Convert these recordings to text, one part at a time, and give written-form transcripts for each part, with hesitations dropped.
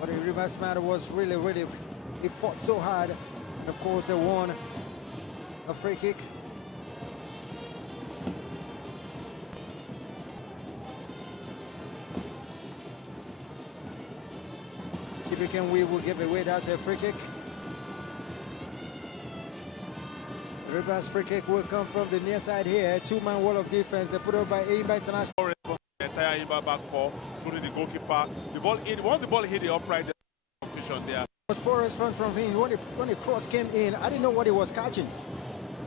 But the Rivers man was really, he fought so hard. And of course, they won a free kick. Chibiken we will give away that free kick. Rivers free kick will come from the near side here. Two-man wall of defense. They put over by ENYIMBA International. The entire ENYIMBA back four, including the goalkeeper. The ball in, once the ball hit the upright, confusion there. It was poor response from him. When the cross came in, I didn't know what he was catching.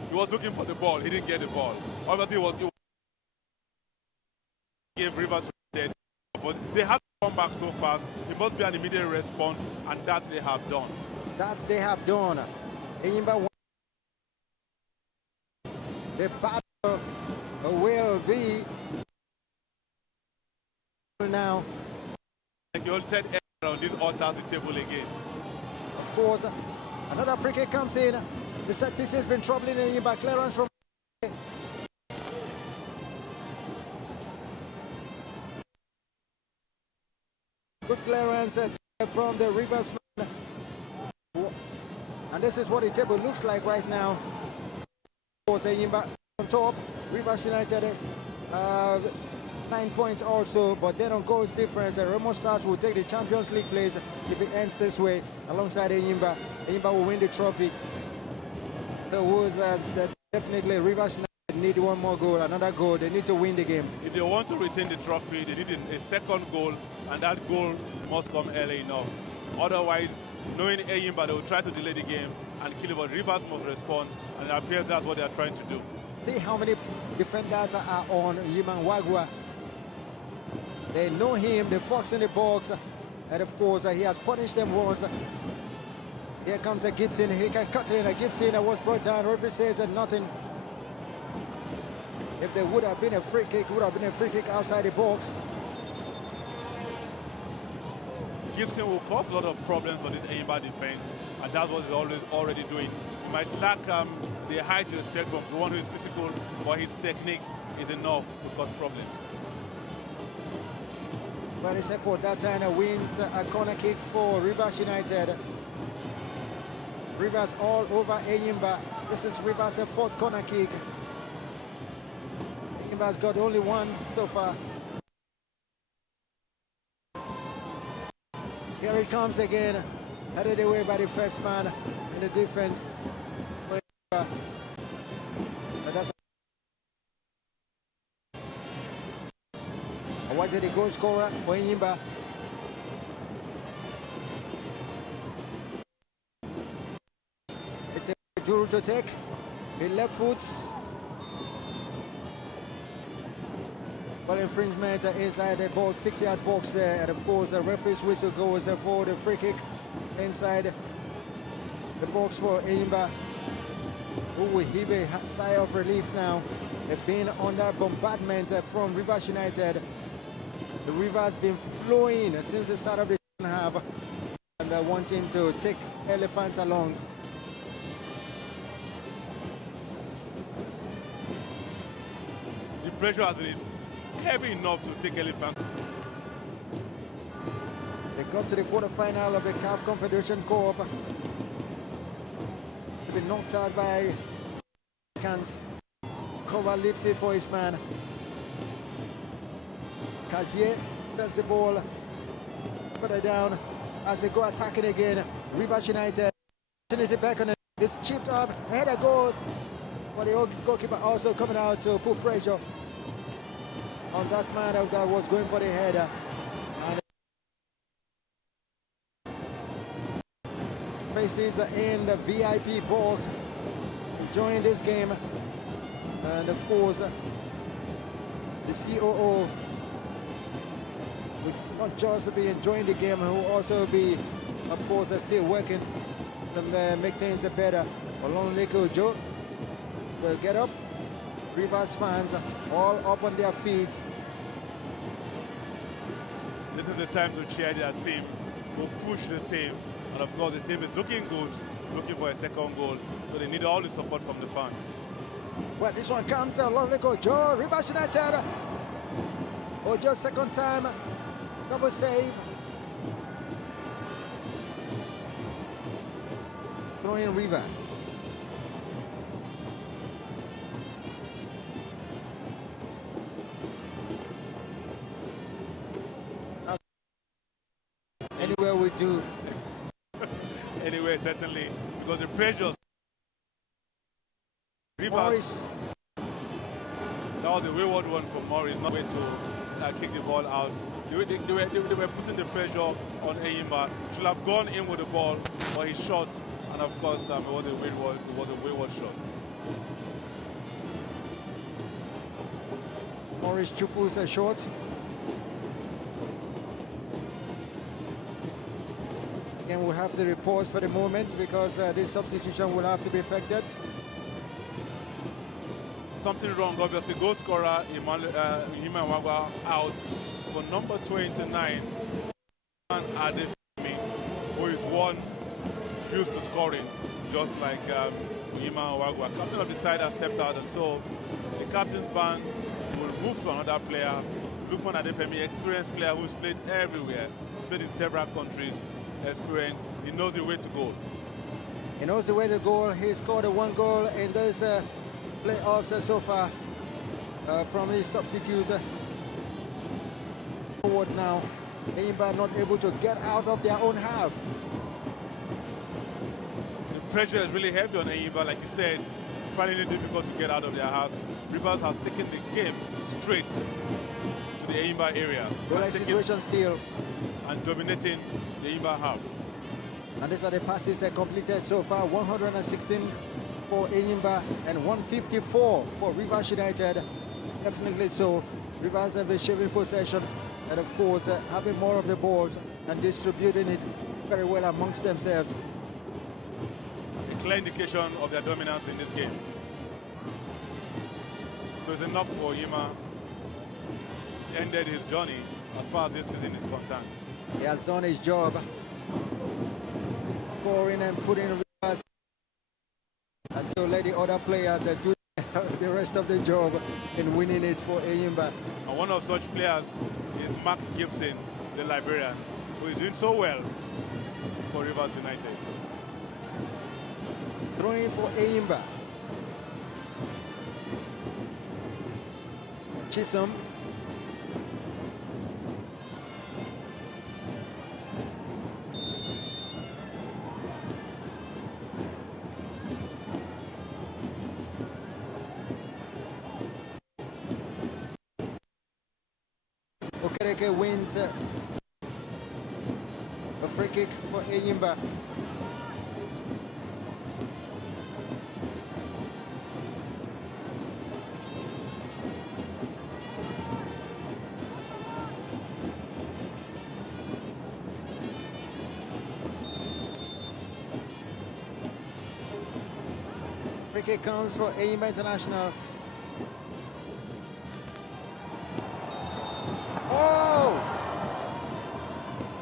He was looking for the ball. He didn't get the ball. Obviously, it gave Rivers dead. But they have to come back so fast. It must be an immediate response, and that they have done. That they have done. ENYIMBA. The battle will be now. Like you all said on this alternative table again. Of course, another free kick comes in. The set piece has been troubling ENYIMBA. Clearance from good clearance from the Rivers man. And this is what the table looks like right now. ENYIMBA on top, Rivers United 9 points also, but then on goals difference, Remo Stars will take the Champions League place if it ends this way alongside ENYIMBA. ENYIMBA will win the trophy. So definitely Rivers United need one more goal, another goal. They need to win the game. If they want to retain the trophy, they need a second goal, and that goal must come early enough. Otherwise, knowing ENYIMBA, they will try to delay the game and kill it, but Rivers must respond, and it appears that's what they are trying to do. See how many defenders are on Wagwa. They know him, the fox in the box, and of course he has punished them once. Here comes a Gibson, he can cut in. A Gibson was brought down. Referee says nothing. If there would have been a free kick, would have been a free kick outside the box. Gibson will cause a lot of problems on this ENYIMBA defense, and that's what he's already doing. He might lack the height respect from the one who is physical, but his technique is enough to cause problems. But it's for that time wins a corner kick for Rivers United. Rivers all over ENYIMBA. This is Rivers' fourth corner kick. ENYIMBA's got only one so far. Here it comes again, headed away by the first man in the defense. But that's was it the goal scorer for ENYIMBA? It's a Duru to take. The left foot. Ball infringement inside the box, 6-yard box there, and of course the referee's whistle goes for the free kick inside the box for ENYIMBA, who will heave a sigh of relief now. They've been under bombardment from Rivers United. The river has been flowing since the start of the second half, and they're wanting to take elephants along. The pressure has been heavy enough to take elephants. They got to the quarterfinal of the CAF Confederation Cup to be knocked out by Cans. Cover leaves it for his man. Kazier sends the ball further down as they go attacking again. Rivers United opportunity back on it. It's chipped up, header goes, but the goalkeeper also coming out to put pressure on that man that was going for the header. And faces in the VIP box enjoying this game, and of course the COO will not just be enjoying the game, he will also be, of course, still working to make things better. Olonleko Joe will get up. Rivers fans all up on their feet. This is the time to cheer their team, to push the team, and of course the team is looking good, looking for a second goal, so they need all the support from the fans. Well, this one comes, Olonleko Joe, Rivers United. Ojo second time, double save. throwing Rivers. Anywhere we do. Anyway, certainly, because the pressure. Rivers. Morris. That was a wayward one for Morris, not way to kick the ball out. They were putting the pressure on ENYIMBA. Should have gone in with the ball, but he shot, and of course it was a wayward shot. Morris Chupus a shot. Again, we'll have the pause for the moment because this substitution will have to be effected. Something wrong, obviously. Goal scorer ENYIMBA out for number 29, Adefemi, who is one used to scoring, just like ENYIMBA. Captain of the side has stepped out, and so the captain's band will move to another player. Lukman Adefemi, experienced player who's played everywhere, he's played in several countries, experience. He knows the way to goal. He knows the way to goal. He scored a 1 goal in those playoffs so far from his substitute. Forward now, ENYIMBA not able to get out of their own half. The pressure is really heavy on ENYIMBA, like you said, finding it difficult to get out of their half. Rivers has taken the game straight to the ENYIMBA area. Goal situation still. And dominating the ENYIMBA half. And these are the passes completed so far. 116 for ENYIMBA and 154 for Rivers United. Definitely so. Rivers have a sharing possession and of course having more of the balls and distributing it very well amongst themselves. A clear indication of their dominance in this game. So it's enough for ENYIMBA. He's ended his journey as far as this season is concerned. He has done his job, scoring and putting Rivers, and so let the other players do the rest of the job in winning it for ENYIMBA. And one of such players is Mark Gibson, the Liberian, who is doing so well for Rivers United. Throwing for ENYIMBA. Chisholm. Okereke wins a free kick for ENYIMBA. Free kick comes for ENYIMBA International. Oh!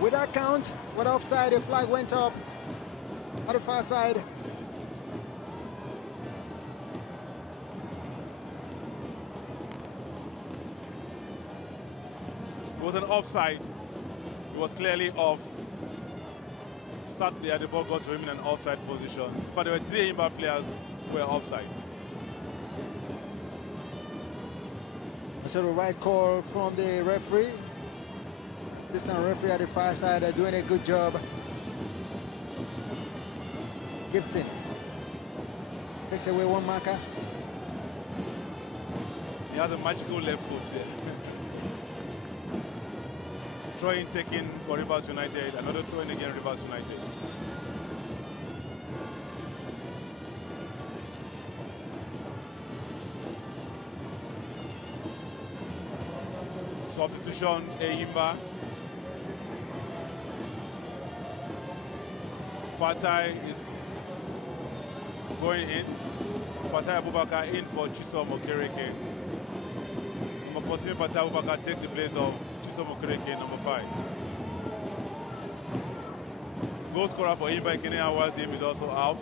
With that count, with offside, the flag went up on the far side. It was an offside. It was clearly off. Start there, the ball got to him in an offside position. But there were 3 ENYIMBA players who were offside. So the right call from the referee. Assistant referee at the far side are doing a good job. Gibson takes away 1 marker. He has a magical left foot here. Throwing taken for Rivers United, another throwing again Rivers United. Substitution, ENYIMBA. Fatai is going in. Fatai Abubakar in for Chisom Okereke. Number 14, Fatai Abubakar takes the place of Chisom Okereke, number 5. Goal scorer for ENYIMBA, Kenya Awards team, is also out.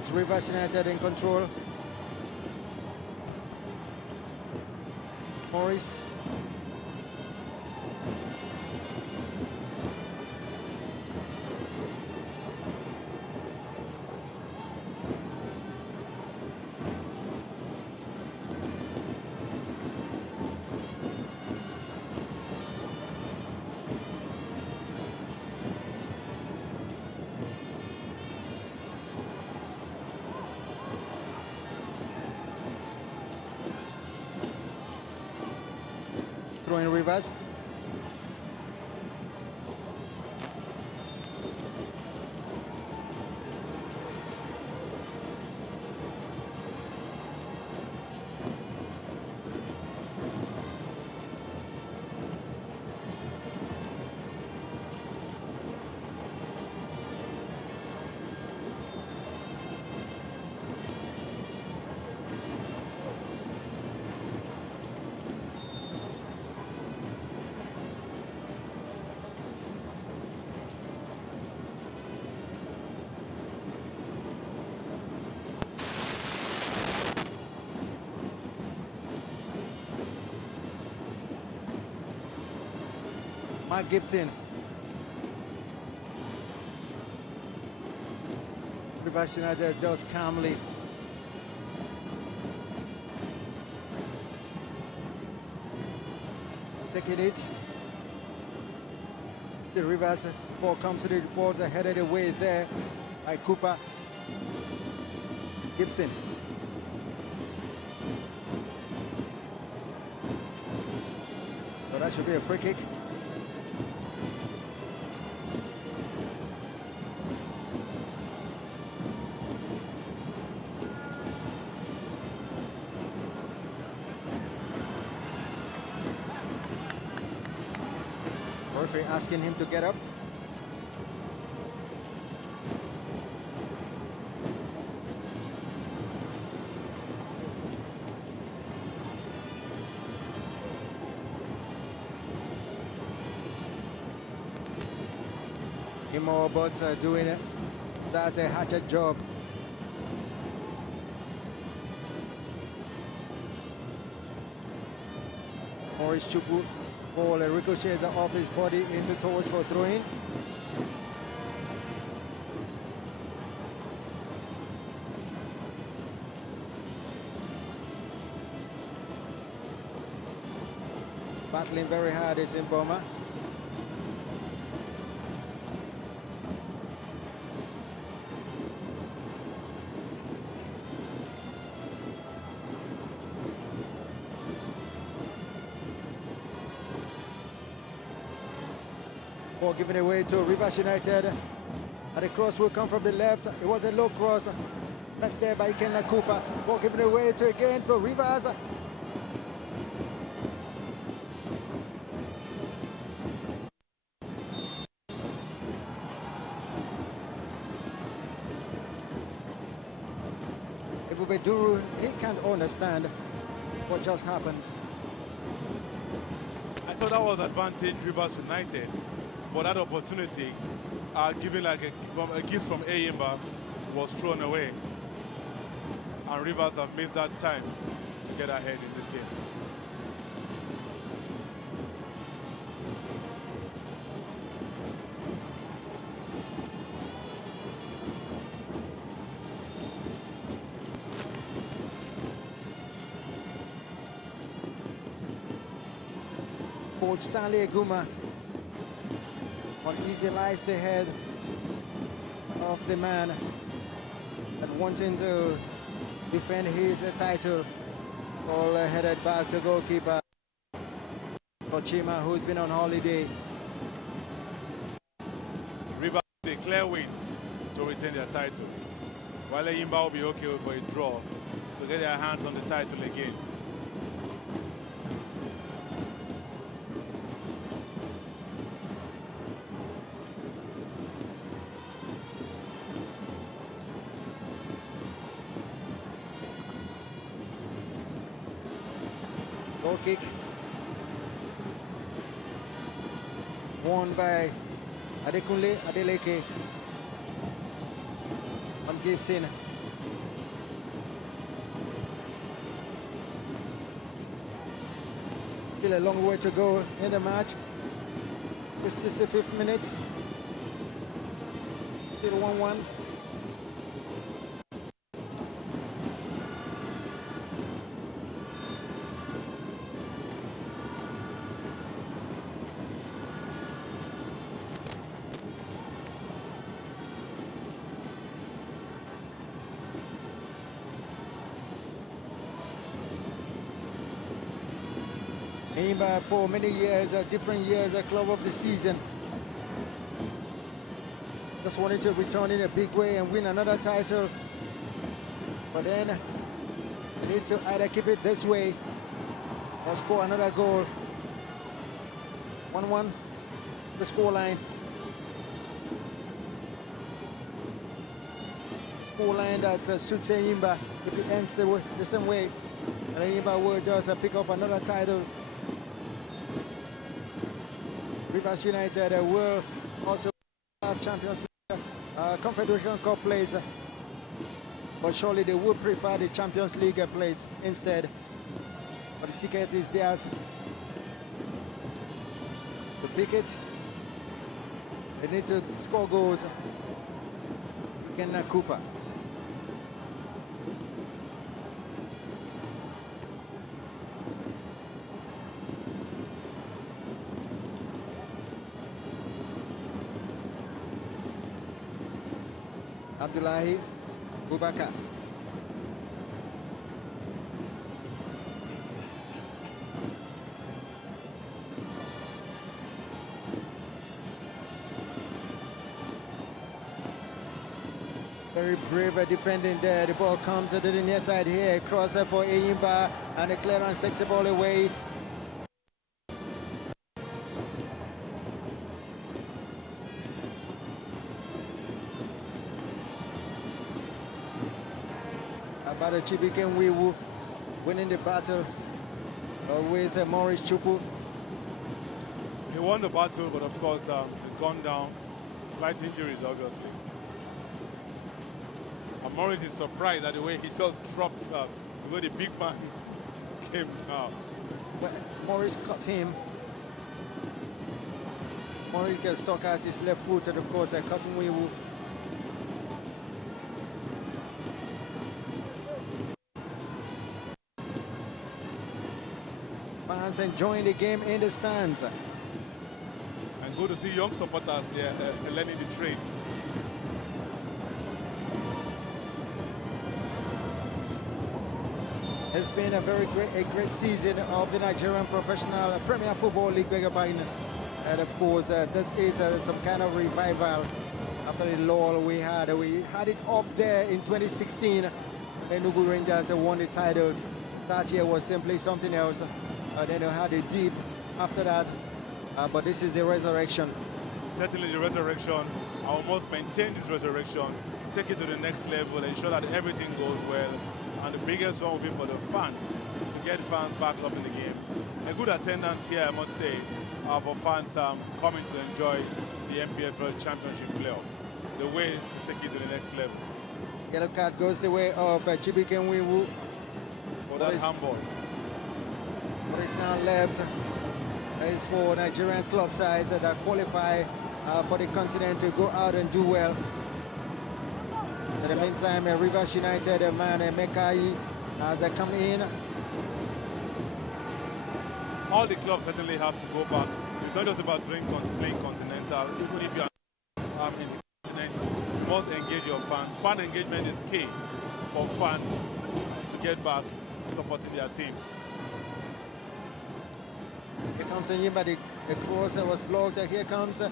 It's Rivers United in control. Morris. Throwing Rivers. Mark Gibson. Rivers United just calmly taking it. Still Rivers, ball comes to the balls headed away there by Cooper. Gibson. So that should be a free kick. Referee asking him to get up. Imo but doing that hatchet job. Morris Chupu. Ball ricochets off his body into towards for throwing. Battling very hard is Mboma. Ball given away to Rivers United. And the cross will come from the left. It was a low cross. Met there by Kenna Cooper. Ball given away to again for Rivers. Duru, he can't understand what just happened. I thought that was advantage Rivers United, but that opportunity, given like a gift from ENYIMBA, was thrown away, and Rivers have missed that time to get ahead in this game. Coach Stanley Aguma on easy lies the head of the man and wanting to defend his title. Ball headed back to goalkeeper Kochima, who's been on holiday. Rivers a clear win to retain their title, while ENYIMBA will be okay for a draw to get their hands on the title again. Goal kick won by Adekunle Adeleke from Gibson. still a long way to go in the match. The 65th minute. Still 1-1. ENYIMBA for many years, different years, club of the season. Just wanted to return in a big way and win another title. But then they need to either keep it this way or score another goal. 1-1, the scoreline. Scoreline that suits ENYIMBA if it ends the same way. And ENYIMBA will just pick up another title. Rivers United will also have Champions League, Confederation Cup place, but surely they would prefer the Champions League place instead. But the ticket is theirs. To pick it, they need to score goals. Kenna Cooper. Abdullahi Bubakar. Very brave defending there. The ball comes to the near side here. Crosser for ENYIMBA, and the clearance takes the ball away. About Chibikenwiwu winning the battle with Maurice Chukwu. He won the battle, but of course he's gone down. Slight injuries, obviously. And Maurice is surprised at the way he just dropped, the way the big man came out. Well, Maurice cut him. Maurice gets stuck at his left foot, and of course Katunwiwu. Fans enjoying the game in the stands. And good to see young supporters there learning the trade. It's been a great season of the Nigerian Professional Premier Football League, and of course this is some kind of revival after the lull we had. We had it up there in 2016. Enugu Rangers won the title. That year was simply something else. Then they had a dip after that, but this is the resurrection. Certainly the resurrection. I almost maintain this resurrection, take it to the next level, ensure that everything goes well. And the biggest one will be for the fans, to get fans back up in the game. A good attendance here, I must say, for fans coming to enjoy the NPL Championship playoff. The way to take it to the next level. Yellow card goes the way of Chibikenwiwu. For that handball. What is now left is for Nigerian club sides that qualify for the continent to go out and do well. In the meantime, Rivers United man Mekai has come in. All the clubs certainly have to go back. It's not just about playing continental. Even if you are in the continent, you must engage your fans. Fan engagement is key for fans to get back supporting their teams. Here comes ENYIMBA, the cross was blocked. Here comes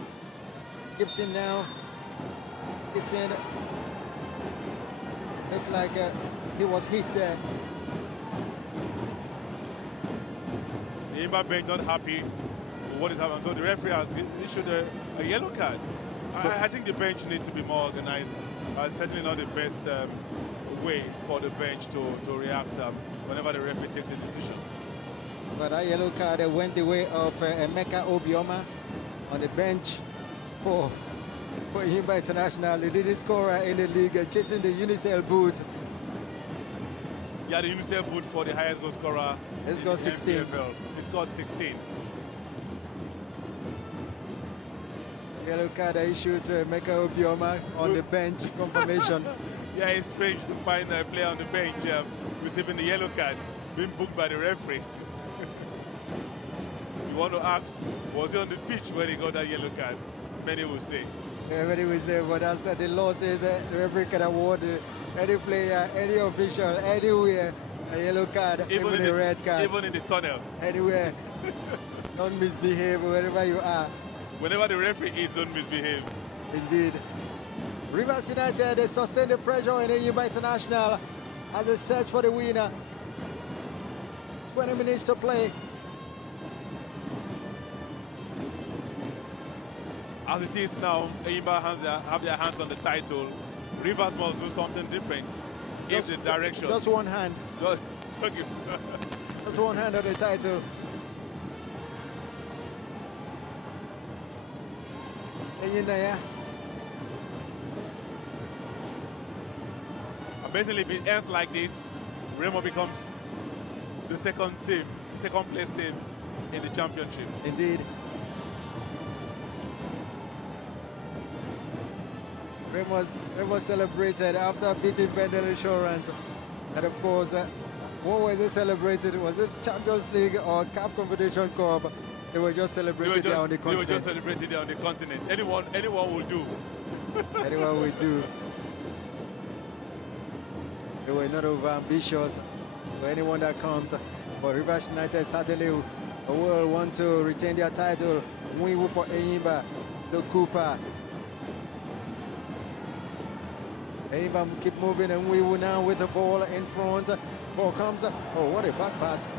Gibson now. Gibson looked like he was hit there. The ENYIMBA bench not happy with what is happening, so the referee has issued a yellow card. I think the bench needs to be more organized. Certainly not the best way for the bench to react whenever the referee takes a decision. But that yellow card went the way of Emeka Obioma on the bench for ENYIMBA International, the leading scorer in the league, chasing the UNICEF boot. Yeah, the UNICEF boot for the highest goal scorer. Let's go 16. NPL. It's scored 16. Yellow card issued to Emeka Obioma on the bench, confirmation. Yeah, it's strange to find a player on the bench receiving the yellow card, being booked by the referee. You want to ask, was he on the pitch when he got that yellow card? Many will say. Yeah, many will say, but as the law says, the referee can award any player, any official, anywhere, a yellow card, even a red card. Even in the tunnel. Anywhere. Don't misbehave wherever you are. Whenever the referee is, don't misbehave. Indeed. Rivers United, they sustain the pressure in ENYIMBA International as they search for the winner. 20 minutes to play. As it is now, ENYIMBA have their hands on the title. Rivers must do something different. Give the direction. Just one hand. Thank you. Just one hand on the title. ENYIMBA. Basically, if it ends like this, Remo becomes the second place team in the championship. Indeed. Remo celebrated after beating Bendel Insurance. And of course, what was it celebrated? Was it Champions League or CAF Competition Cup? They were just celebrating there on the continent. They were just celebrating there on the continent. Anyone will do. Anyone will do. They were not over ambitious for anyone that comes. But Rivers United certainly will want to retain their title. Win for ENYIMBA to Cooper. ENYIMBA keep moving, and we will now with the ball in front. Ball comes. Oh, what a back pass.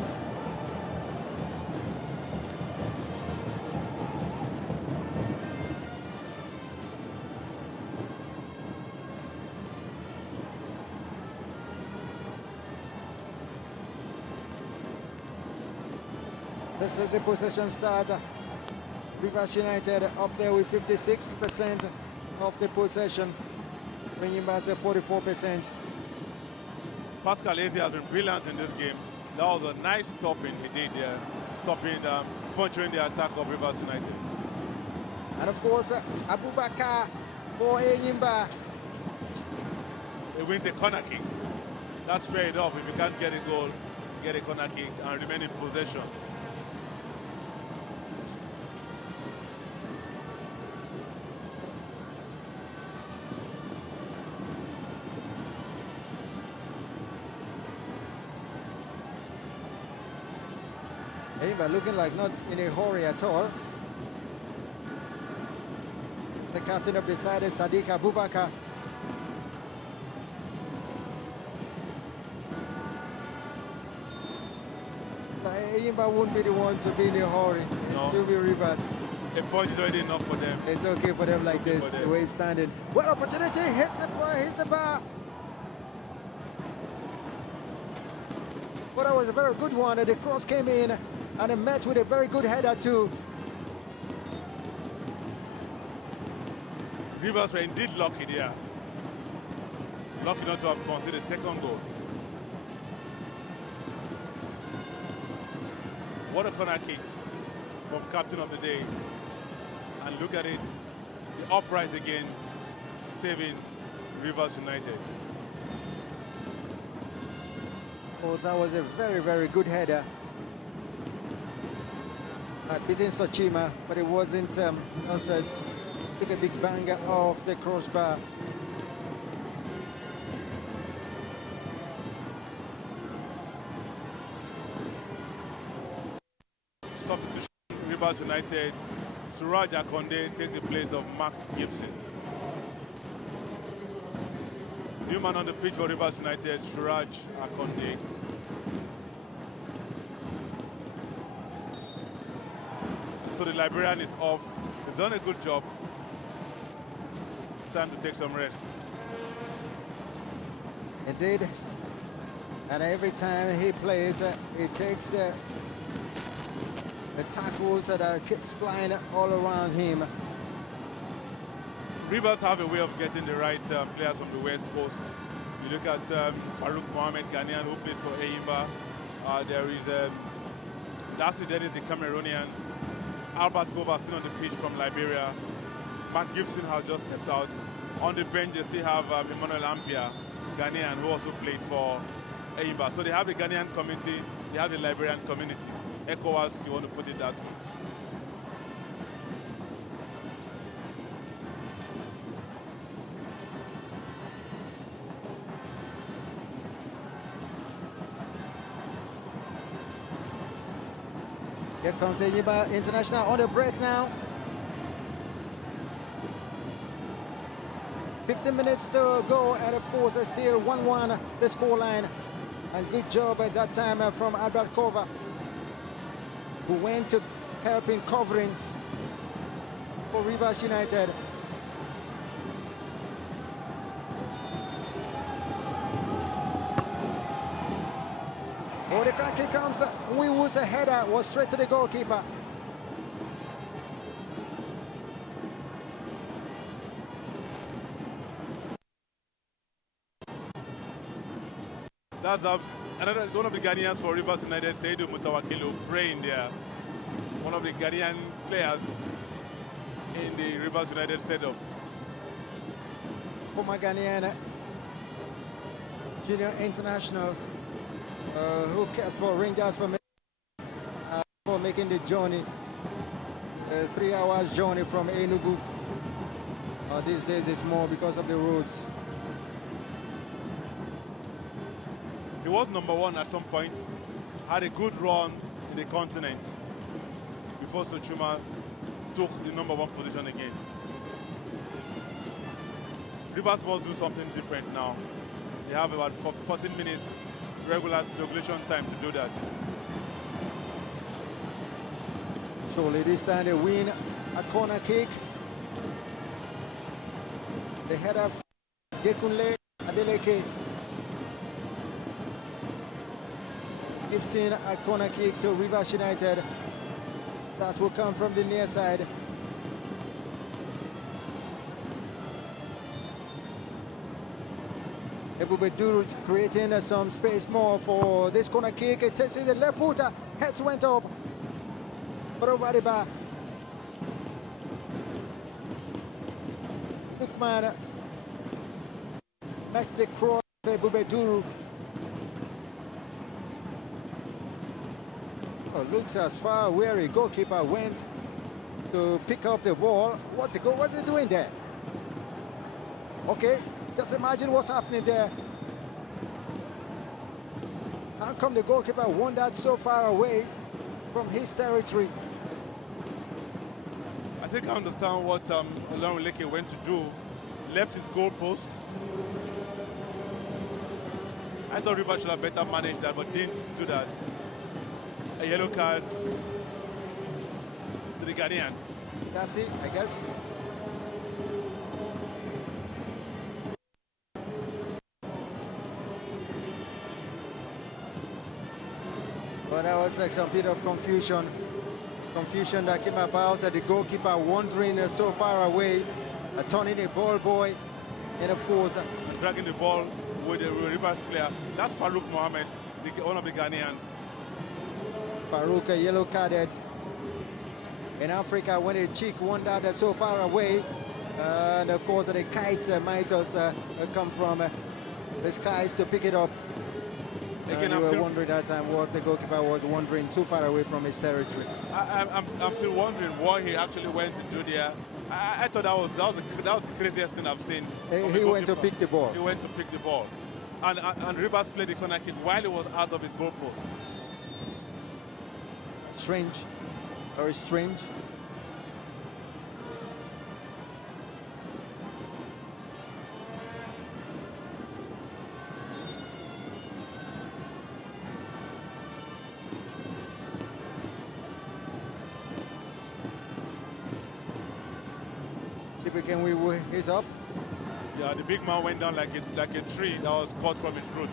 This is the possession start. Rivers United up there with 56% of the possession. ENYIMBA has 44%. Pascal Eze has been brilliant in this game. That was a nice stopping he did there, puncturing the attack of Rivers United. And of course, Abubakar for ENYIMBA. He wins a corner kick. That's fair enough. If you can't get a goal, get a corner kick and remain in possession. ENYIMBA looking like not in a hurry at all. The captain of the side is Sadiq Abubakar. ENYIMBA won't be the one to be in a hurry. No. It should be Rivers. A point is already enough for them. It's okay for them like this, the way it's standing. What opportunity, hits the bar. But that was a very good one. The cross came in and it met with a very good header too. Rivers were indeed lucky there. Lucky not to have conceded a second goal. What a corner kick from captain of the day. And look at it, the upright again, saving Rivers United. Oh, that was a very, very good header. Beating Sochima, but it wasn't, also took a big banger off the crossbar. Substitution, Rivers United. Suraj Akonde takes the place of Mark Gibson. New man on the pitch for Rivers United, Suraj Akonde. So the Liberian is off. He's done a good job. Time to take some rest. Indeed. And every time he plays, he takes the tackles that keeps flying all around him. Rivers have a way of getting the right players from the West Coast. You look at Farouk Mohamed, Ghanaian, who played for ENYIMBA. There is Darcy Dennis, the Cameroonian. Albert Gova still on the pitch from Liberia. Mark Gibson has just stepped out. On the bench, they still have Emmanuel Ampia, Ghanaian, who also played for ENYIMBA. So they have the Ghanaian community, they have the Liberian community. ECOWAS, you want to put it that way. Here comes ENYIMBA International on the break now. 15 minutes to go, and of course still 1-1 the scoreline. And good job at that time from Albert Kova, who went to help in covering for Rivers United. Oh, the corner kick comes. Wiwu's a header, was straight to the goalkeeper. That's another one of the Ghanaians for Rivers United, Seydou Mutawakilu, playing there. One of the Ghanaian players in the Rivers United setup. Former Ghanaian junior international who kept for Rangers for making the journey, 3 hours journey from Enugu. These days it's more because of the roads. He was #1 at some point, had a good run in the continent before Sochuma took the #1 position again. Rivers must do something different now. They have about 14 minutes regulation time to do that. Surely this time they win a corner kick. The header Gekunle Adeleke. 15 a corner kick to Rivers United. That will come from the near side. Ebubeduru creating some space more for this corner kick. It takes it the left footer. Heads went up. Barobariba. Lukman back the cross for Ebubeduru. Oh, looks as far where the goalkeeper went to pick up the ball. What's he doing there? Okay. Just imagine what's happening there. How come the goalkeeper wandered so far away from his territory? I think I understand what Olawunleke went to do. Left his goal post. I thought Rivers should have better managed that, but didn't do that. A yellow card to the Ghanaian. That's it, I guess. But that was like some bit of confusion that came about. The goalkeeper wandering so far away, turning a ball boy, and of course dragging the ball with the Rivers player. That's Farouk Mohammed, one of the Ghanaians. Farouk yellow carded. In Africa, when a chick wandered so far away, and of course the kites might also come from the skies to pick it up. Again, you were wondering that time what the goalkeeper was wandering too far away from his territory. I'm still wondering what he actually went to do there. I thought that was the craziest thing I've seen. He went to pick the ball. He went to pick the ball. And Rivers played the corner kick while he was out of his goal post. Strange, very strange. He's up. Yeah, the big man went down like a tree that was cut from its root.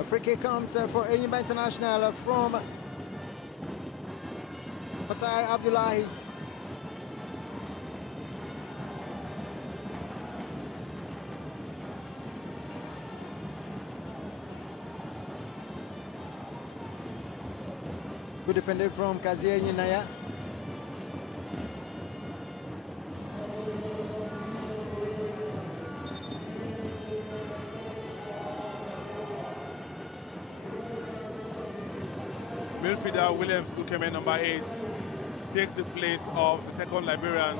A free kick comes for ENYIMBA International from Fatai Abdullahi. Good defended from Kazie Nyinaya. Midfielder Williams, who came in number 8, takes the place of the second Liberian,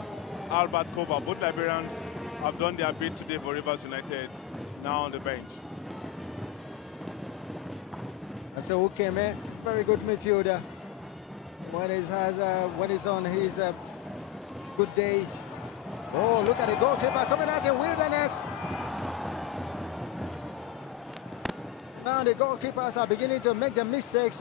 Albert Kova. Both Liberians have done their bit today for Rivers United, now on the bench. That's who came in. Very good midfielder. When he's on his good day. Oh, look at the goalkeeper coming out in wilderness. Now the goalkeepers are beginning to make the mistakes.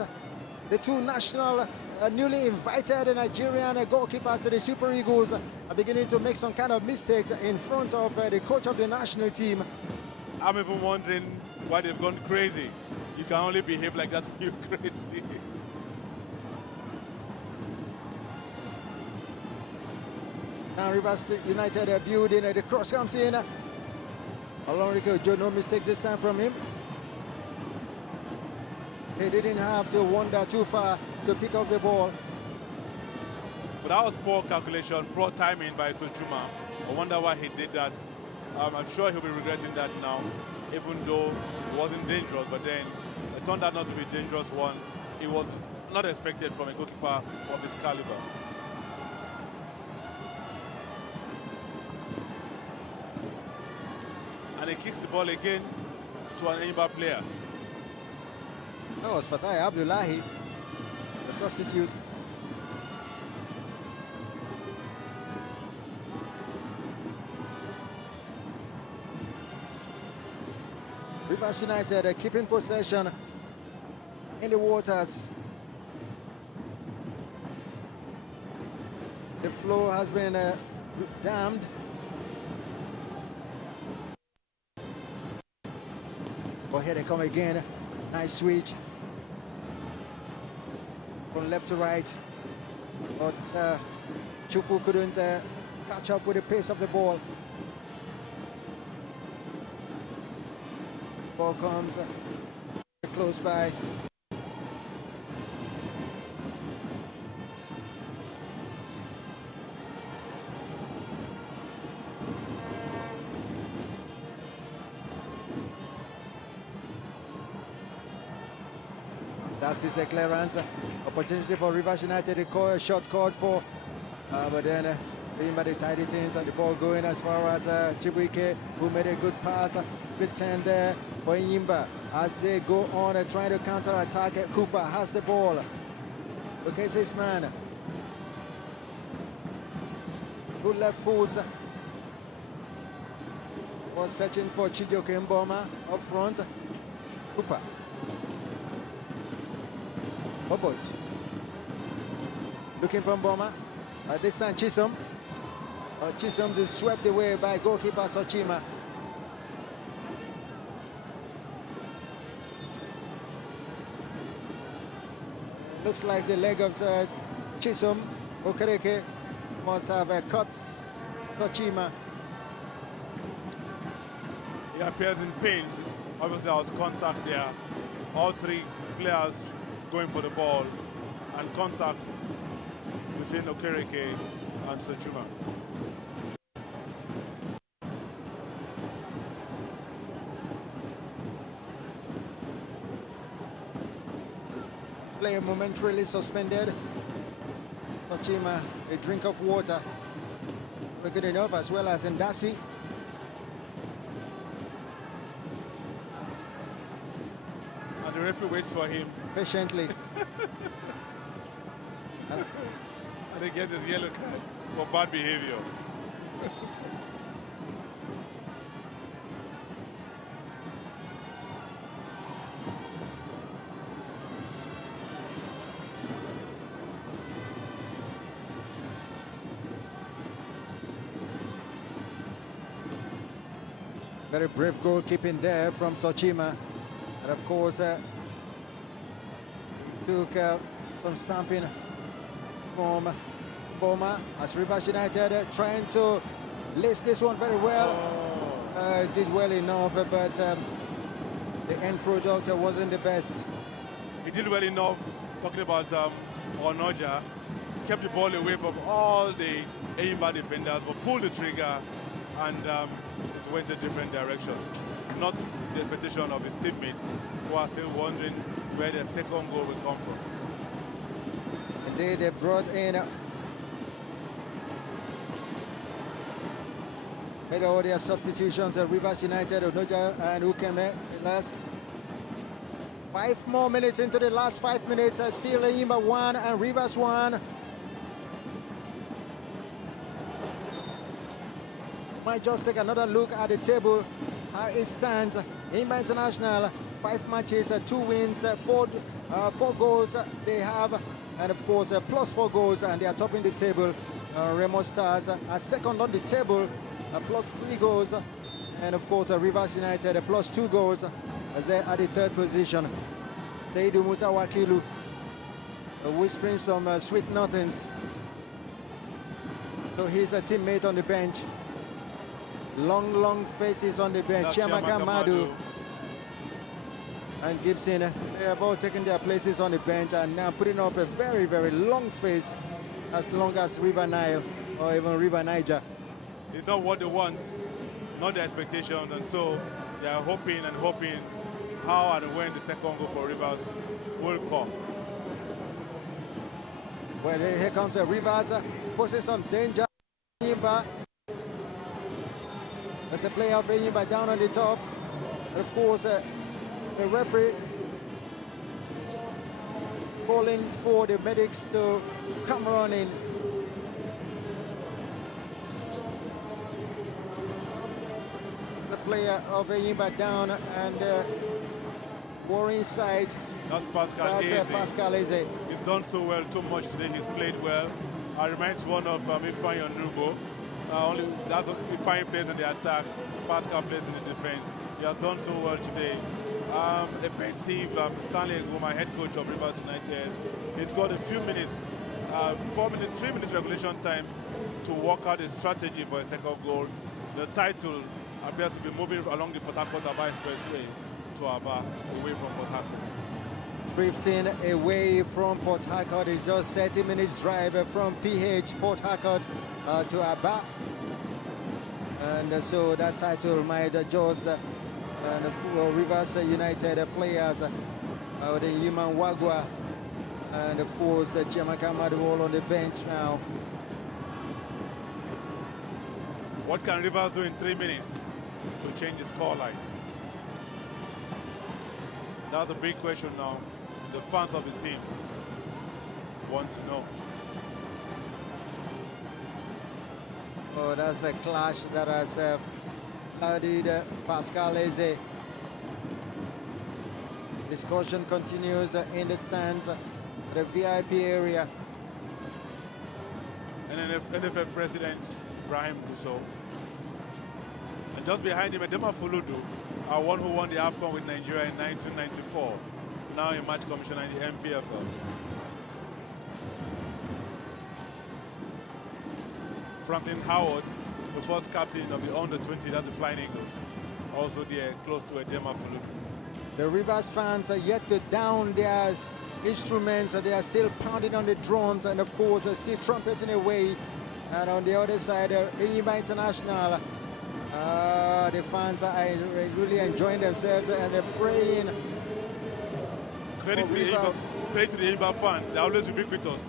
The two national newly invited Nigerian goalkeepers to the Super Eagles are beginning to make some kind of mistakes in front of the coach of the national team. I'm even wondering why they've gone crazy. You can only behave like that when you're crazy. Now Rivers United are building, the cross comes in. Olonrike Ojo, no mistake this time from him. He didn't have to wander too far to pick up the ball. But that was poor calculation, poor timing by Sochuma. I wonder why he did that. I'm sure he'll be regretting that now, even though it wasn't dangerous, but then it turned out not to be a dangerous one. It was not expected from a goalkeeper of his caliber. And he kicks the ball again to an ENYIMBA player. That was Fatai Abdullahi, the substitute. Rivers United keeping possession in the waters. The flow has been dammed. Oh, here they come again. Nice switch from left to right, but Chukwu couldn't catch up with the pace of the ball. Ball comes close by. That is a clearance, opportunity for Rivers United. A shot called for, but then they tidy things and the ball going as far as Chibuike, who made a good pass. Good turn there for ENYIMBA as they go on trying to counter-attack. Cooper has the ball. Okay, so his man. Good left foot. Was searching for Chijioke Mboma up front. Cooper. Obot. Looking for Mboma. This time Chisom. Chisom is swept away by goalkeeper Sochima. Looks like the leg of Chisom Okereke must have cut Sochima. He appears in pain. Obviously, there was contact there. All three players going for the ball, and contact between Okereke and Sochima. Player momentarily suspended. Sochima, a drink of water. We're good enough, as well as Ndasi. And the referee waits for him Patiently. and he gets his yellow card for bad behavior. Very brave goalkeeping there from Sochima. And of course, took some stamping from Boma as Rivers United trying to lace this one very well. Did well enough, but the end product wasn't the best. He did well enough, talking about Onoja, kept the ball away from all the ENYIMBA defenders, but pulled the trigger and it went a different direction. Not the expectation of his teammates, who are still wondering where the second goal will come from. Indeed, they brought in made all their substitutions at Rivers United, Onoja and Ukeme. The last 5 more minutes into the last 5 minutes, still ENYIMBA 1 and Rivers 1. Might just take another look at the table, how it stands. ENYIMBA International, 5 matches, 2 wins, 4 goals they have, and of course plus 4 goals, and they are topping the table. Remo Stars are second on the table, plus 3 goals, and of course Rivers United plus 2 goals. They're at the 3rd position. Seidu Mutawakilu whispering some sweet nothings to his teammate on the bench. Long faces on the bench. Chiamaka Madu and Gibson, they have all taken their places on the bench and now putting up a very long face, as long as River Nile or even River Niger. It's not what they want, not the expectations, and so they are hoping how and when the second goal for Rivers will come. Well, here comes Rivers, posing some danger. ENYIMBA. There's a player of ENYIMBA down on the top. And of course, the referee calling for the medics to come running. The player of ENYIMBA down, and Warren side. That's Pascal Eze. Pascal Eze. He's done so well, too much today. He's played well. Reminds one of Ifeanyi Onugo. Only that's what Ifeanyi plays in the attack. Pascal plays in the defense. He has done so well today. Defensive, Stanley Egoma, head coach of Rivers United. He's got a few minutes, 3 minutes regulation time to work out a strategy for a second goal. The title appears to be moving along the Port Harcourt-Aba Expressway to Aba, away from Port Harcourt. 15 away from Port Harcourt. It's just 30 minutes drive from PH Port Harcourt to Aba, and so that title might just and of course Rivers United players the Yuman Wagwa and of course Chiamaka Madu all on the bench now. What can Rivers do in 3 minutes to change the scoreline? That's a big question now. The fans of the team want to know. Oh, that's a clash that has clouded Pascal Eze. Discussion continues in the stands, the VIP area. And NFF President Ibrahim Busso. And just behind him, Edema Fuludu, one who won the AFCON with Nigeria in 1994. Now a match commissioner in the MPL. Franklin Howard, the first captain of the under-20, that's the Flying Eagles. Also there, close to Edema Fuludu. The Rivers fans are yet to down their instruments. They are still pounding on the drums and of course are still trumpeting away. And on the other side, ENYIMBA International, the fans are really enjoying themselves and they're praying. Credit to the ENYIMBA fans. They always ubiquitous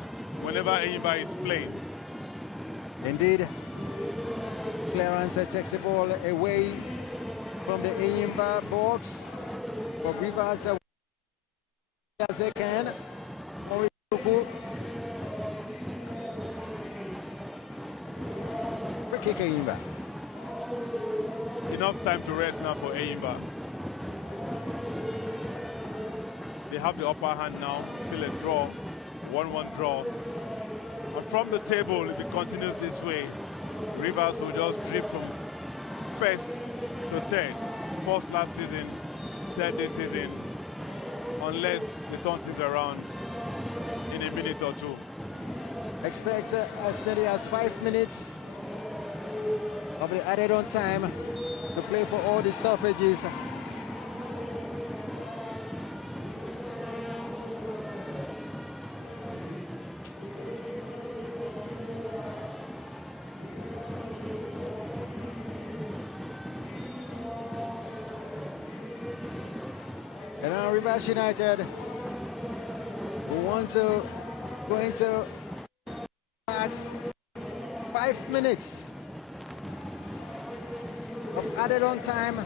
whenever ENYIMBA is playing. Indeed. Clarence takes the ball away from the ENYIMBA box. For Rivers as they can. Free kick ENYIMBA. Enough time to rest now for ENYIMBA. They have the upper hand now, still a draw, 1-1 draw. But from the table, if it continues this way, Rivers will just drift from first to third. First last season, third this season, unless they turn things around in a minute or two. Expect as many as 5 minutes of the added on time to play for all the stoppages. And now Rivers United want to go into at 5 minutes of added on time,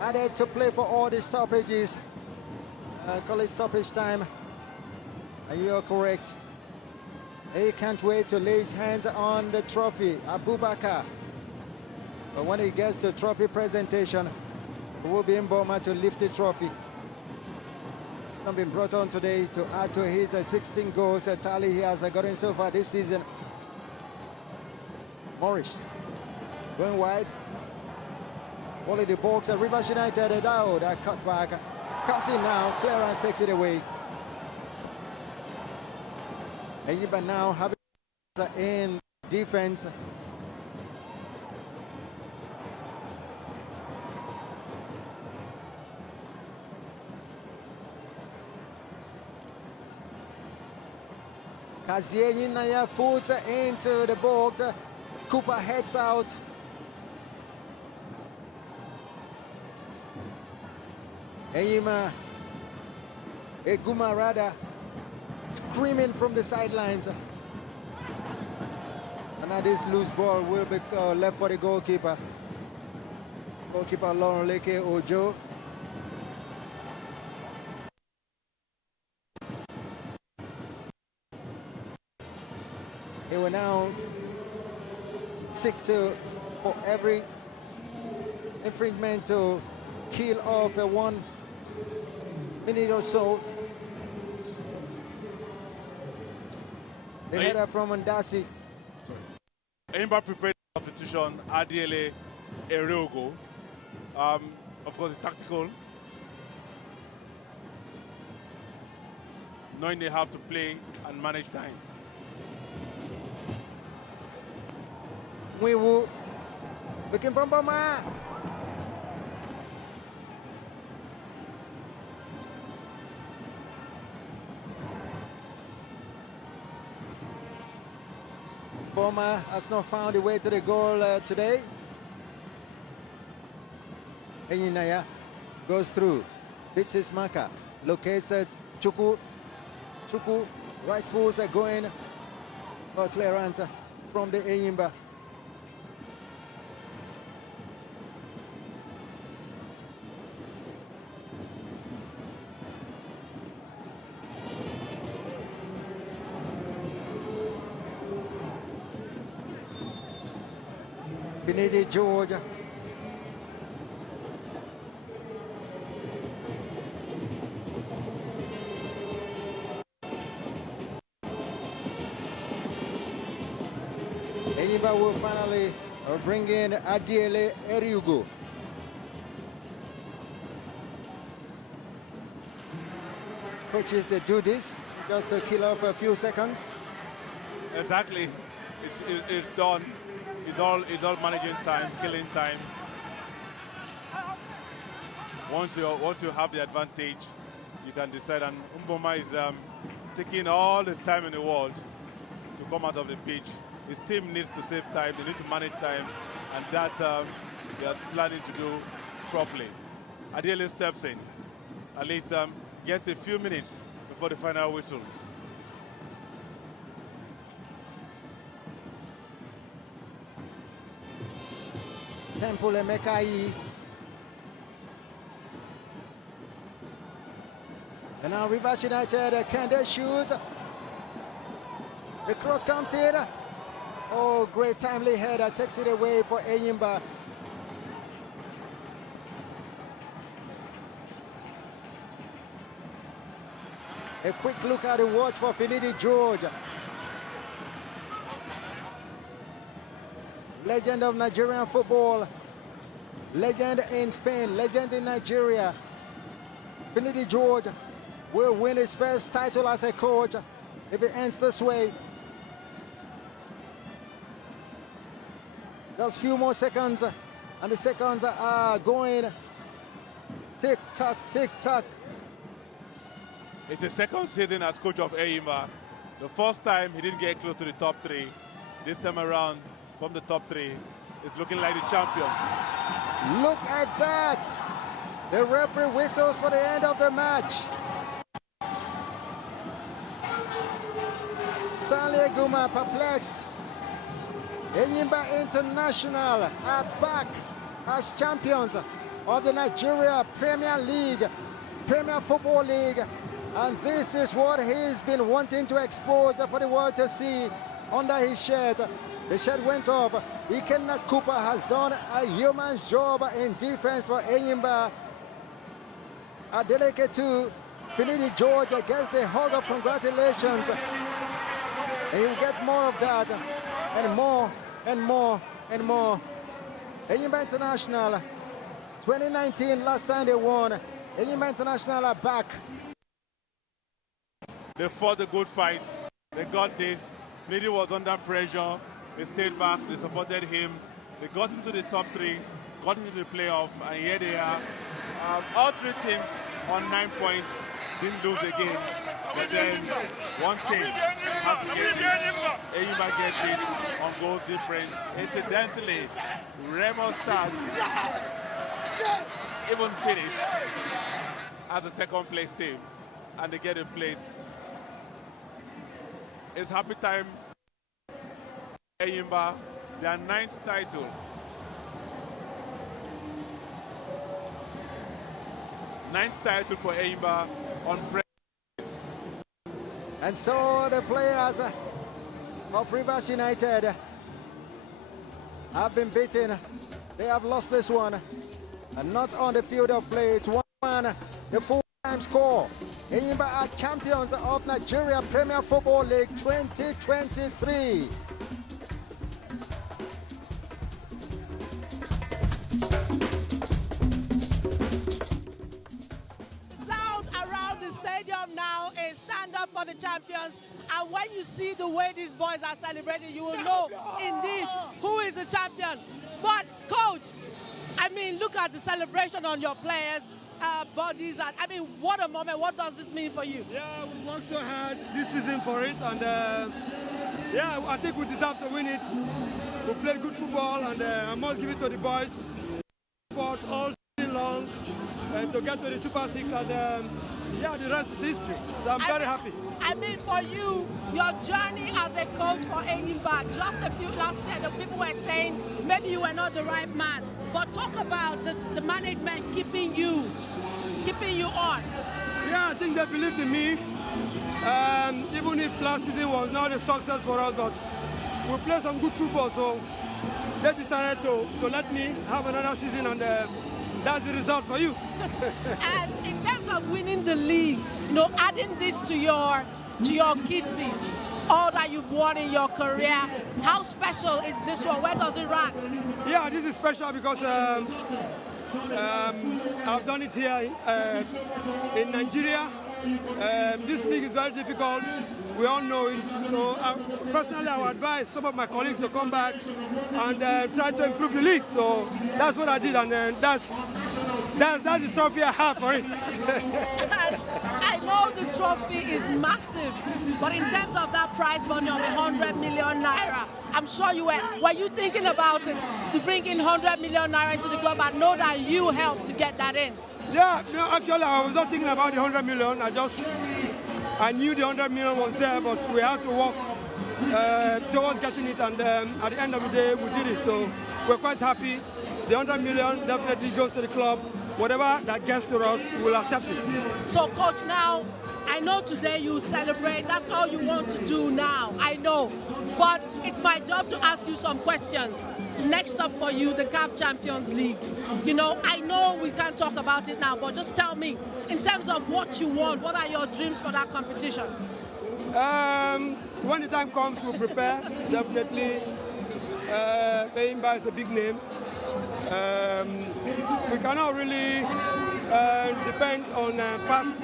added to play for all the stoppages. Call it stoppage time. And you're correct. He can't wait to lay his hands on the trophy, Abubakar. But when he gets to trophy presentation, it will be Mboma to lift the trophy. It's not been brought on today to add to his 16 goals tally he has gotten so far this season. Morris going wide. Ball in the box. Rivers United down. That cut back comes in now. Clearance takes it away. ENYIMBA now having in defense. Kazienyi Naya foots into the box. Cooper heads out. ENYIMBA Egumarada screaming from the sidelines. And now this loose ball will be left for the goalkeeper. Goalkeeper Lauren Leke Ojo. He will now seek for every infringement to kill off 1 minute or so. The header from Ndasi. ENYIMBA prepared substitution, Adiele Ereogo. Of course, it's tactical. Knowing they have to play and manage time. Mwiwu looking from Boma. Boma has not found a way to the goal today. Enyinaya goes through, beats his marker, locates Chuku. Chuku, right foot going for clearance from the ENYIMBA. Finidi George. ENYIMBA will finally bring in Adiele Eriugu. Coaches, they do this just to kill off a few seconds. Exactly. It's done. It's all managing time, killing time. Once you have the advantage, you can decide. And Mboma is taking all the time in the world to come out of the pitch. His team needs to save time. They need to manage time, and that they are planning to do properly. Adiele steps in, at least gets a few minutes before the final whistle. Temple Mekai. And now Rivers United, can they shoot? The cross comes in. Oh, great timely header, takes it away for ENYIMBA. A quick look at the watch for Finidi George. Legend of Nigerian football, legend in Spain, legend in Nigeria. Finidi George will win his first title as a coach if it ends this way. Just few more seconds, and the seconds are going tick tock, tick tock. It's his second season as coach of ENYIMBA. The first time he didn't get close to the top 3. This time around, from the top 3, it's looking like the champion. Look at that! The referee whistles for the end of the match. Stanley Guma perplexed. ENYIMBA International are back as champions of the Nigeria Premier League, Premier Football League. And this is what he's been wanting to expose for the world to see under his shirt. The shirt went off. Ikenna Cooper has done a yeoman's job in defense for ENYIMBA. Adeleke to Finidi George gets the hug of congratulations. And you'll get more of that, and more, and more, and more. ENYIMBA International, 2019, last time they won. ENYIMBA International are back. They fought a good fight. They got this. Finidi was under pressure. They stayed back. They supported him. They got into the top 3, got into the playoff, and here they are. All 3 teams on 9 points, didn't lose again. But then one thing had to get it. ENYIMBA gets it on goal difference. Incidentally, Remo Stars even finished as a second place team, and they get in place. It's happy time. ENYIMBA, their 9th title. 9th title for ENYIMBA on press. And so the players of Rivers United have been beaten. They have lost this one, and not on the field of play. It's 1-1, the full-time score. ENYIMBA are champions of Nigeria Premier Football League 2023. Now is stand up for the champions, and when you see the way these boys are celebrating, you will know indeed who is the champion. But coach, I mean, look at the celebration on your players' bodies, and I mean, what a moment. What does this mean for you? Yeah, we worked so hard this season for it, and yeah, I think we deserve to win it. We played good football, and I must give it to the boys. Fought all season long to get to the Super 6, and yeah, the rest is history. So I'm very happy. I mean, for you, your journey as a coach for ENYIMBA, just a few last year, the people were saying maybe you were not the right man. But talk about the management keeping you on. Yeah, I think they believed in me. Even if last season was not a success for us, but we played some good football, so they decided to let me have another season, and that's the result for you. And in terms of winning the league, you know, adding this to your kitty, all that you've won in your career, how special is this one? Where does it rank? Yeah, this is special because I've done it here in Nigeria. This league is very difficult. We all know it. So personally, I would advise some of my colleagues to come back and try to improve the league. So that's what I did, and that's the trophy I have for it. I know the trophy is massive, but in terms of that prize money of 100 million naira, I'm sure you were you thinking about it to bring in 100 million naira into the club? I know that you helped to get that in. Yeah, no, actually I was not thinking about the 100 million. I knew the 100 million was there, but we had to work towards getting it, and at the end of the day, we did it. So we're quite happy. The 100 million definitely goes to the club. Whatever that gets to us, we'll accept it. So, coach, now, I know today you celebrate. That's all you want to do now, I know. But it's my job to ask you some questions. Next up for you, the CAF Champions League. You know, I know we can't talk about it now, but just tell me, in terms of what you want, what are your dreams for that competition? When the time comes, we'll prepare, definitely. ENYIMBA is a big name. We cannot really depend on past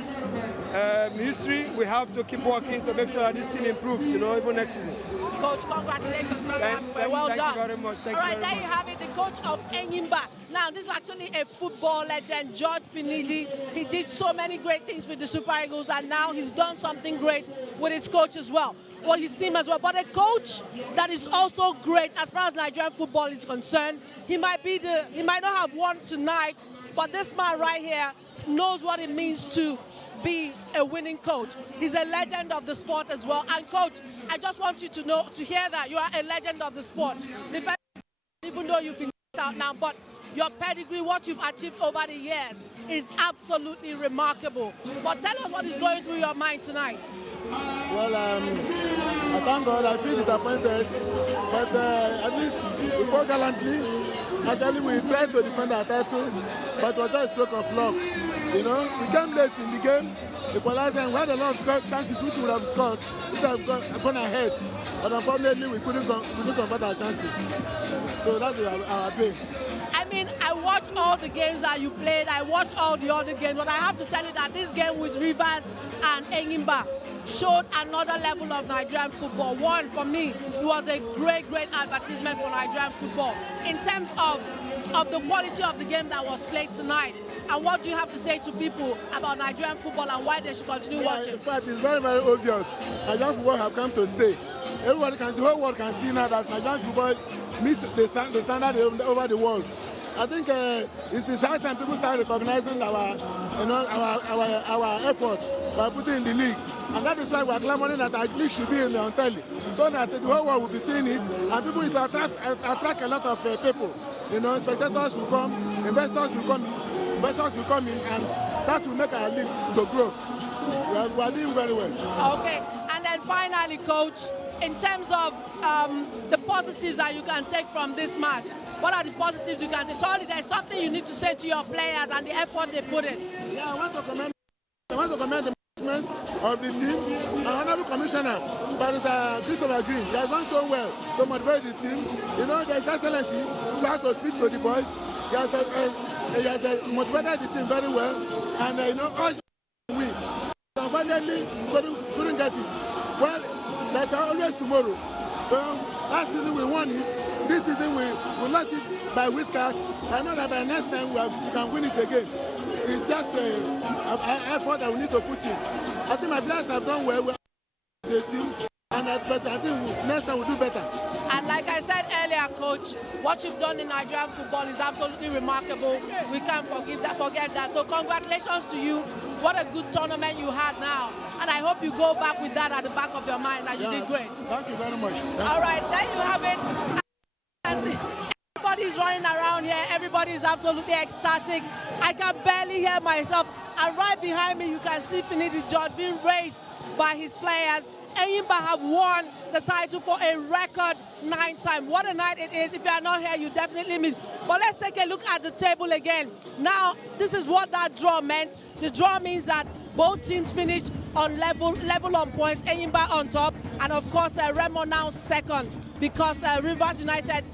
history. We have to keep working to make sure that this team improves, even next season. Coach, congratulations. Well done. Thank you very much. All right, there you have it, the coach of ENYIMBA. Now, this is actually a football legend, George Finidi. He did so many great things with the Super Eagles, and now he's done something great with his coach as well, or his team as well. But a coach that is also great as far as Nigerian football is concerned. He might not have won tonight, but this man right here knows what it means to be a winning coach. He's a legend of the sport as well. And coach, I just want you to hear that you are a legend of the sport. Even though you've been out now, but your pedigree, what you've achieved over the years is absolutely remarkable. But tell us what is going through your mind tonight. Well, I thank God. I feel disappointed, but at least we fought gallantly. Actually, we tried to defend our title, but it was just a stroke of luck. We came late in the game, equalized, and we had a lot of chances which we would have scored, which would have gone ahead. But unfortunately, we couldn't convert our chances. So that's our pay. I mean, I watched all the games that you played. I watched all the other games, but I have to tell you that this game with Rivers and ENYIMBA showed another level of Nigerian football. One, for me, it was a great advertisement for Nigerian football. In terms of the quality of the game that was played tonight, and what do you have to say to people about Nigerian football and why they should continue watching? In fact, it's very obvious. Nigerian football have come to stay. The whole world can see now that Nigerian football meets the standard over the world. I think it's high time people start recognizing our efforts by putting in the league, and that is why we are clamoring that our league should be on telly, so that the whole world will be seeing it, and people will attract a lot of people. Spectators will come, investors will come in, and that will make our league to grow. We are doing very well. Okay, and then finally, coach, in terms of the positives that you can take from this match, what are the positives you can take? Surely there's something you need to say to your players and the effort they put in. Yeah, I want to commend the management of the team and honorable commissioner, Christopher Green. He has done so well to motivate the team. There's excellency. He's trying to speak to the boys. He has motivated the team very well, and all win. Unfortunately, couldn't get it. Well, there's always tomorrow. Last season we won it. This season we lost it by whiskers. I know that by next time we can win it again. It's just an effort that we need to put in. I think my players have done well with the team, but I think next time we'll do better. And like I said earlier, coach, what you've done in Nigerian football is absolutely remarkable. We can't forget that. So congratulations to you. What a good tournament you had now. And I hope you go back with that at the back of your mind, and you did great. Thank you very much. All right, there you have it. Everybody's running around here. Everybody is absolutely ecstatic. I can barely hear myself. And right behind me, you can see Finidi George being raised by his players. ENYIMBA have won the title for a record 9 times. What a night it is. If you are not here, you definitely miss. But let's take a look at the table again. Now, this is what that draw meant. The draw means that both teams finished on level on points, ENYIMBA on top, and of course Remo now second, because Rivers United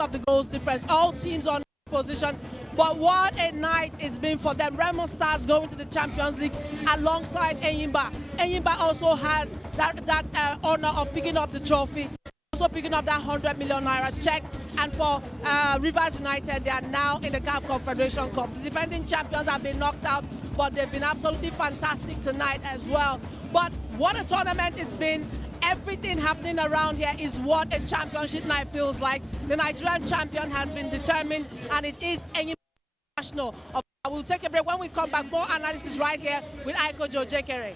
of the goals difference. All teams on position, but what a night it's been for them. Remo Stars going to the Champions League alongside ENYIMBA. ENYIMBA also has that honor of picking up the trophy, also picking up that 100 million naira check. And for Rivers United, they are now in the CAF Confederation Cup. The defending champions have been knocked out, but they've been absolutely fantastic tonight as well. But what a tournament it's been. Everything happening around here is what a championship night feels like. The Nigerian champion has been determined, and it is ENYIMBA National. We'll take a break. When we come back, more analysis right here with Aiko Jojekere.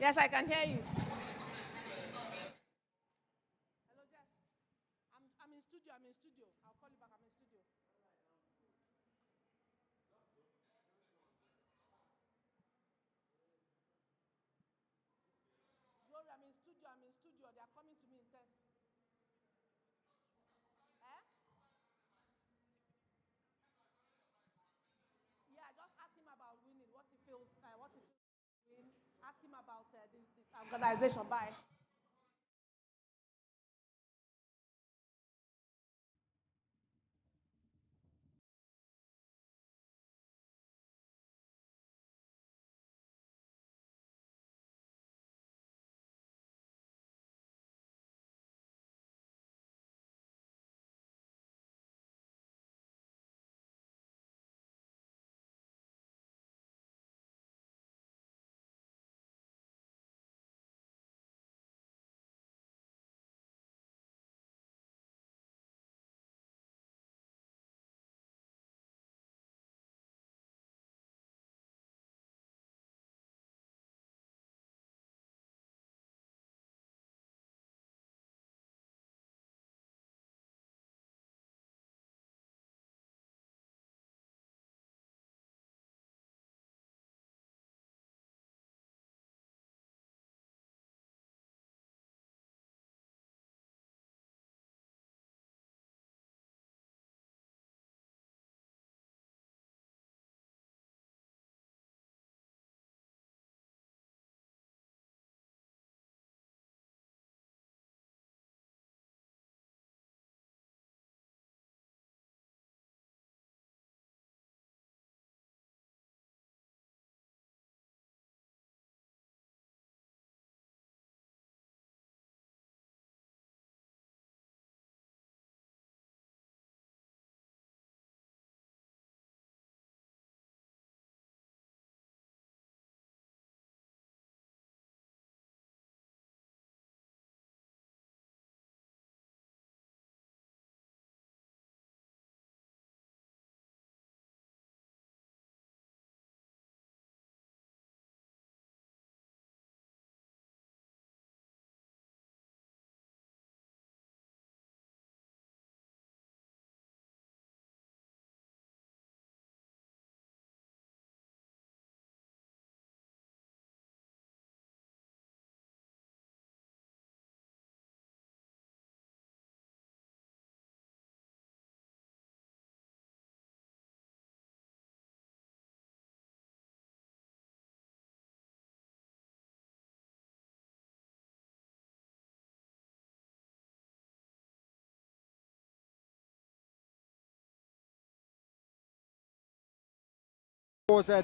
Yes, I can hear you. Hello, Jess. I'm in studio. I'll call you back. I'm in studio. Glory, I'm in studio. They are coming to me in 10. Eh? Yeah, just ask him about winning, what he feels win. Ask him about this organization. Bye.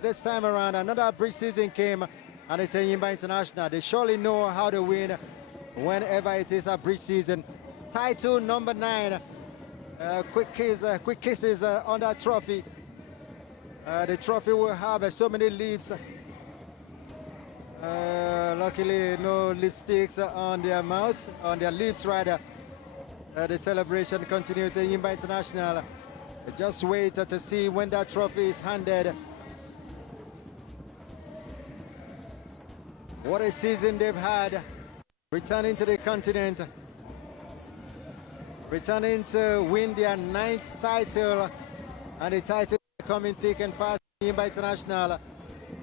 This time around, another preseason came, and it's ENYIMBA International. They surely know how to win whenever it is a preseason. Title number 9. Quick kisses on that trophy. The trophy will have so many lips. Luckily, no lipsticks on their mouth, on their lips rather. The celebration continues. ENYIMBA International. Just wait to see when that trophy is handed. What a season they've had, returning to the continent, returning to win their 9th title, and the title coming thick and fast. ENYIMBA International,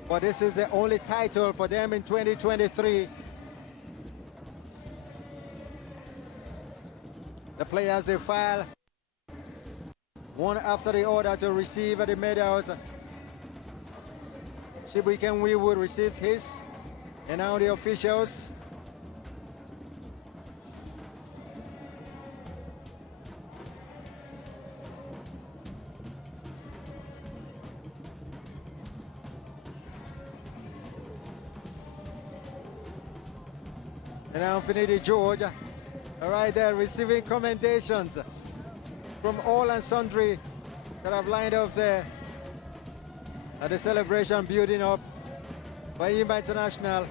but this is the only title for them in 2023. The players, they file one after the other to receive the medals. Shibuiken Weewood receives his. And now the officials. And now Finidi George, right there, receiving commendations from all and sundry that have lined up there. And the celebration building up by ENYIMBA International.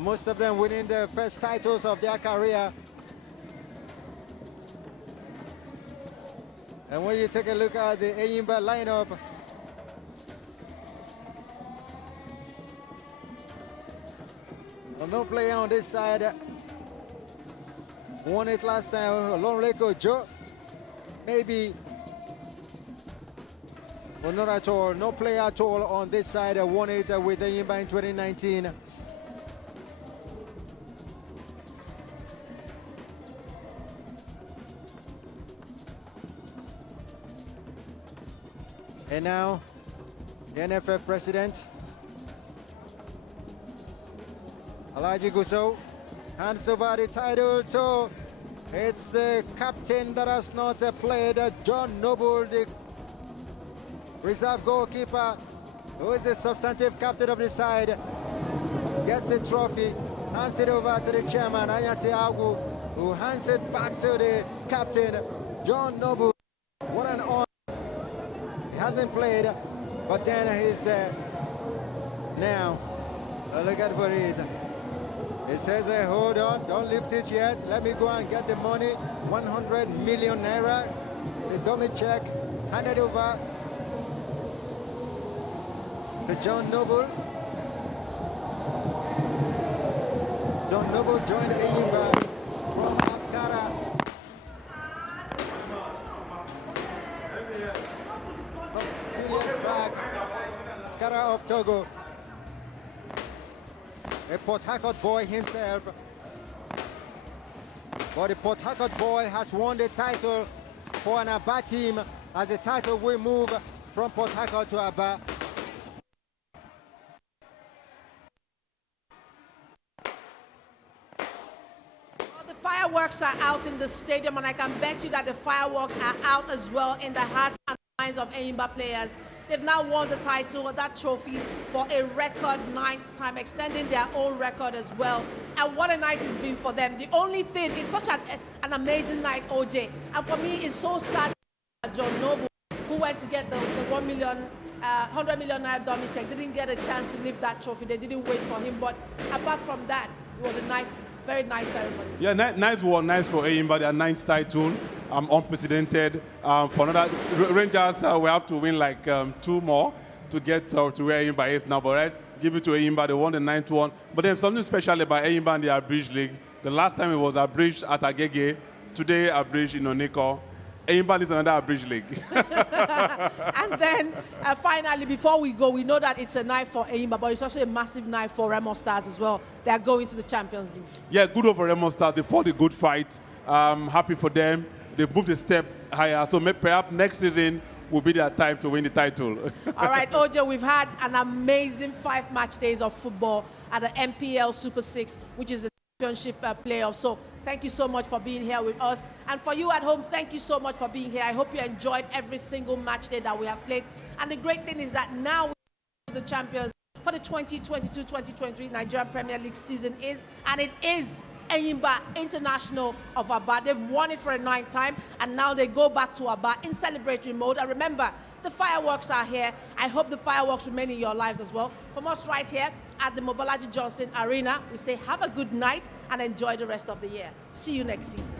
Most of them winning their first titles of their career. And when you take a look at the ENYIMBA lineup, No player on this side. Won it last time. Long Leko Joe. Maybe. Well, not at all. No player at all on this side. Won it with ENYIMBA in 2019. And now, the NFF president, Alaji Gusso, hands over the title to, it's the captain that has not played, John Noble, the reserve goalkeeper, who is the substantive captain of the side, gets the trophy, hands it over to the chairman, Ayati Agu, who hands it back to the captain, John Noble. What an honor. He hasn't played, but then he's there. Now, look at what it is. It says, hold on, don't lift it yet. Let me go and get the money. 100 million naira. The dummy check, handed over to John Noble. John Noble joined ENYIMBA from Ascara. Some 2 years back, Ascara of Togo. A Port Harcourt boy himself. But the Port Harcourt boy has won the title for an Aba team, as the title will move from Port Harcourt to Aba. The fireworks are out in the stadium, and I can bet you that the fireworks are out as well in the hearts and minds of ENYIMBA players. They've now won the title, that trophy, for a record 9th time, extending their own record as well. And what a night it's been for them. The only thing, it's such an amazing night, OJ. And for me, it's so sad that John Noble, who went to get the 1 million, 100 million naira dummy check, didn't get a chance to lift that trophy. They didn't wait for him. But apart from that, it was a nice, very nice ceremony. Yeah, nice one, nice for ENYIMBA, their 9th title, unprecedented. For another, Rangers will have to win like 2 more to get to where ENYIMBA is now, but right, give it to ENYIMBA, they won the 9th one. But then something special about ENYIMBA and the Abridged League. The last time it was abridged at Agege, today abridged in Oneko. ENYIMBA is another Abridged League. And then finally, before we go, we know that it's a night for ENYIMBA, but it's also a massive night for Remo Stars as well. They are going to the Champions League. Yeah, good over Remo Stars. They fought a good fight. Happy for them. They've moved a step higher. So perhaps next season will be their time to win the title. All right, OJ, we've had an amazing 5 match days of football at the NPL Super 6, which is the championship playoff. So thank you so much for being here with us. And for you at home, thank you so much for being here. I hope you enjoyed every single match day that we have played. And the great thing is that now the champions for the 2022-2023 Nigerian Premier League season is, and it is ENYIMBA International of Aba. They've won it for a 9th time, and now they go back to Aba in celebratory mode. And remember, the fireworks are here. I hope the fireworks remain in your lives as well. From us right here at the Mobolaji Johnson Arena, we say have a good night and enjoy the rest of the year. See you next season.